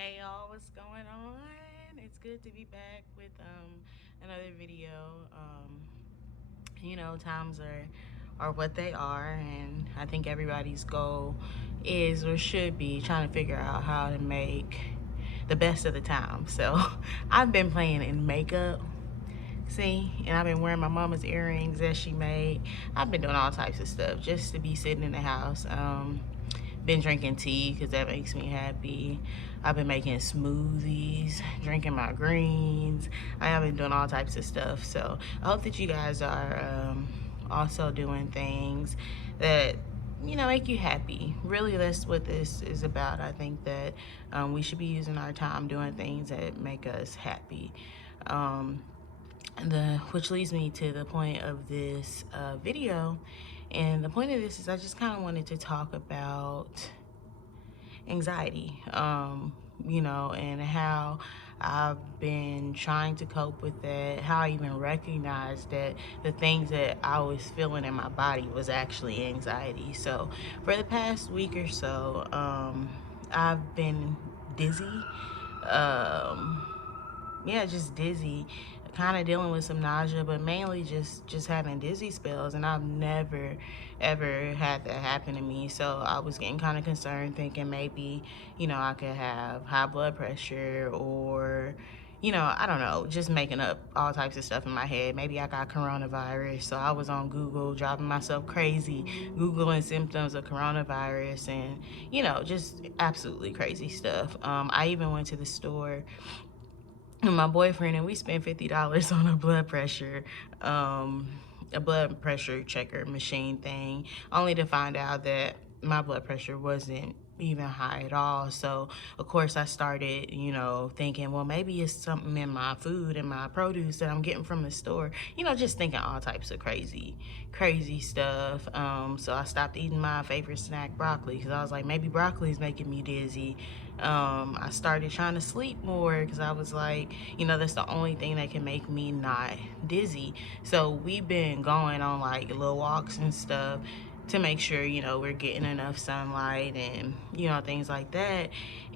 Hey y'all, what's going on? It's good to be back with another video. Times are what they are, and I think everybody's goal is or should be trying to figure out how to make the best of the time. So I've been playing in makeup. See, and I've been wearing my mama's earrings that she made. I've been doing all types of stuff just to be sitting in the house. Been drinking tea because that makes me happy. I've been making smoothies, drinking my greens. I have been doing all types of stuff. So I hope that you guys are also doing things that make you happy. Really, that's what this is about. I think that we should be using our time doing things that make us happy. Um, which leads me to the point of this video. And the point of this is I just kind of wanted to talk about anxiety, and how I've been trying to cope with that, how I even recognized that the things that I was feeling in my body was actually anxiety. So for the past week or so, I've been dizzy. Um, yeah, just dizzy, kind of dealing with some nausea, but mainly just having dizzy spells. And I've never ever had that happen to me, so I was getting kind of concerned, thinking maybe I could have high blood pressure, or I don't know, just making up all types of stuff in my head. Maybe I got coronavirus. So I was on Google driving myself crazy, Googling symptoms of coronavirus, and just absolutely crazy stuff. I even went to the store with my boyfriend, and we spent $50 on um, a blood pressure checker machine thing, only to find out that my blood pressure wasn't even high at all. So of course I started thinking, well, maybe it's something in my food and my produce that I'm getting from the store, just thinking all types of crazy stuff. So I stopped eating my favorite snack, broccoli, because I was like, maybe broccoli is making me dizzy. I started trying to sleep more because I was like, that's the only thing that can make me not dizzy. So we've been going on like little walks and stuff to make sure, we're getting enough sunlight and, things like that.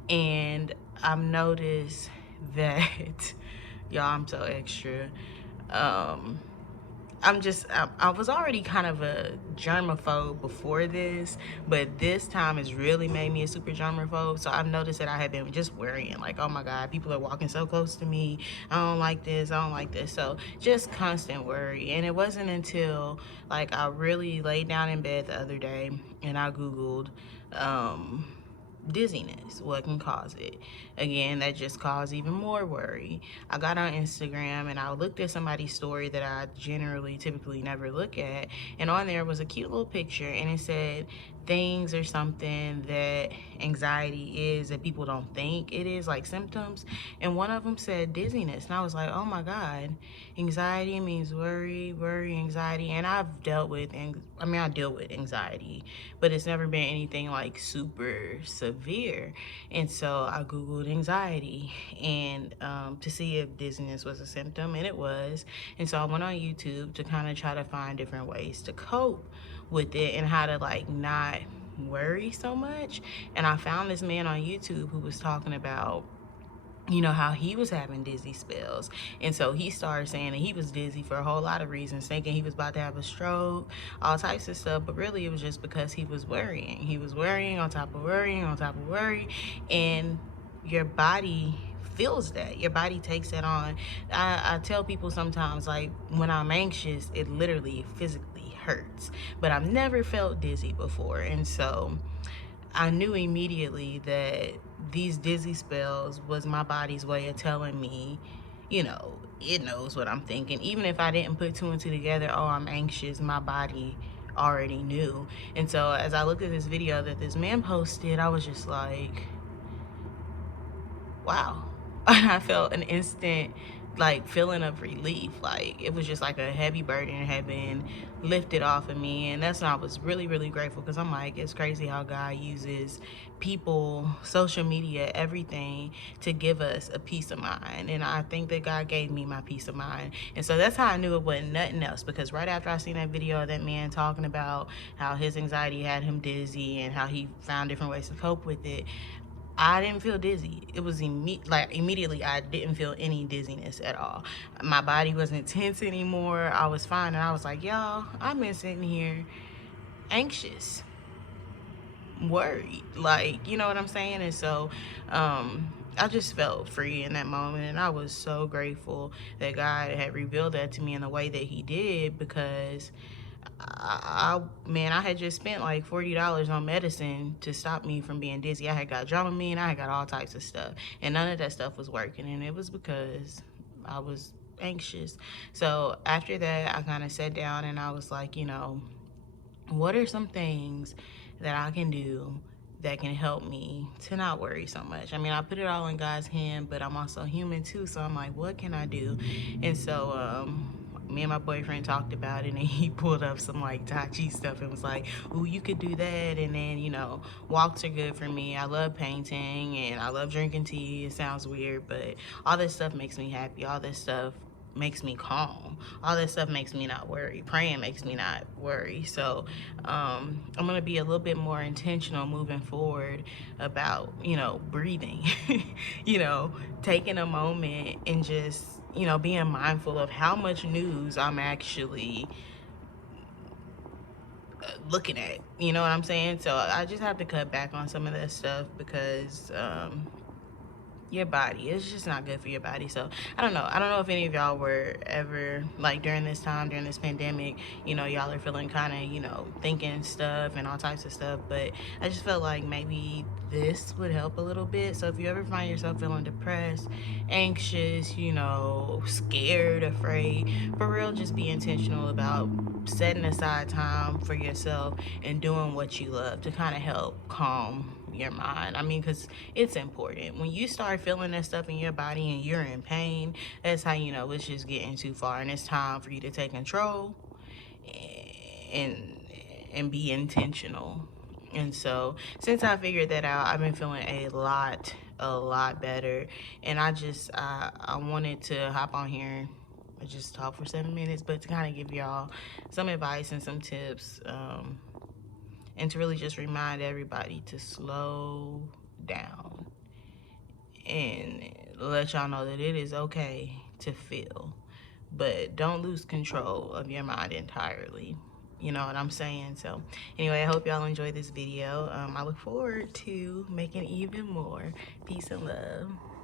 And I've noticed that, y'all, I'm so extra. Um, I was already kind of a germaphobe before this, but this time has really made me a super germaphobe. So I've noticed that I have been just worrying, like, oh my God, people are walking so close to me. I don't like this. I don't like this. So just constant worry. And it wasn't until like I really laid down in bed the other day and I Googled, dizziness, what can cause it. Again, that just caused even more worry. I got on Instagram and I looked at somebody's story that I generally typically never look at, and on there was a cute little picture, and it said things or something that anxiety is that people don't think it is, like symptoms, and one of them said dizziness. And I was like, oh my God, anxiety means worry, anxiety. And I've dealt with, I deal with anxiety, but it's never been anything like super severe. And so I Googled anxiety, and to see if dizziness was a symptom, and it was. And so I went on YouTube to kind of try to find different ways to cope with it and how to like not worry so much. And I found this man on YouTube who was talking about how he was having dizzy spells. And so he started saying that he was dizzy for a whole lot of reasons, thinking he was about to have a stroke, all types of stuff. But really it was just because he was worrying. He was worrying on top of worrying on top of worry. And your body feels that. Your body takes it on. I tell people sometimes, like, when I'm anxious, it literally physically hurts. But I've never felt dizzy before. And so I knew immediately that these dizzy spells was my body's way of telling me, it knows what I'm thinking. Even if I didn't put two and two together, oh, I'm anxious, my body already knew. And so as I looked at this video that this man posted, I was just like, wow. I felt an instant like feeling of relief. Like it was just like a heavy burden had been lifted off of me. And that's when I was really grateful, because I'm like, it's crazy how God uses people, social media, everything to give us a peace of mind. And I think that God gave me my peace of mind. And so that's how I knew it wasn't nothing else, because right after I seen that video of that man talking about how his anxiety had him dizzy and how he found different ways to cope with it, I didn't feel dizzy. It was immediately I didn't feel any dizziness at all. My body wasn't tense anymore. I was fine, and I was like, y'all, I've been sitting here anxious, worried, like, you know what I'm saying? And so I just felt free in that moment, and I was so grateful that God had revealed that to me in the way that he did, because man, I had just spent like $40 on medicine to stop me from being dizzy. I had got Dramamine, I had got all types of stuff, and none of that stuff was working, and it was because I was anxious. So after that, I kind of sat down and I was like, you know, what are some things that I can do that can help me to not worry so much? I mean, I put it all in God's hand, but I'm also human too. So I'm like, what can I do? And so, me and my boyfriend talked about it, and he pulled up some like Tai Chi stuff and was like, ooh, you could do that. And then, you know, walks are good for me. I love painting and I love drinking tea. It sounds weird, but all this stuff makes me happy. All this stuff makes me calm. All that stuff makes me not worry. Praying makes me not worry. So I'm gonna be a little bit more intentional moving forward about, you know, breathing. You know, taking a moment and just, you know, being mindful of how much news I'm actually looking at. You know what I'm saying? So I just have to cut back on some of that stuff, because your body, it's just not good for your body. So I don't know if any of y'all were ever like during this time, during this pandemic, you know, y'all are feeling kind of, you know, thinking stuff and all types of stuff, but I just felt like maybe this would help a little bit. So if you ever find yourself feeling depressed, anxious, you know, scared, afraid, for real, just be intentional about setting aside time for yourself and doing what you love to kind of help calm your mind. I mean, because it's important. When you start feeling that stuff in your body and you're in pain, that's how you know it's just getting too far, and it's time for you to take control and and be intentional. And so since I figured that out, I've been feeling a lot better. And I wanted to hop on here and just talk for 7 minutes, but to kind of give y'all some advice and some tips, and to really just remind everybody to slow down and let y'all know that it is okay to feel, but don't lose control of your mind entirely. You know what I'm saying? So anyway, I hope y'all enjoy this video. I look forward to making even more. Peace and love.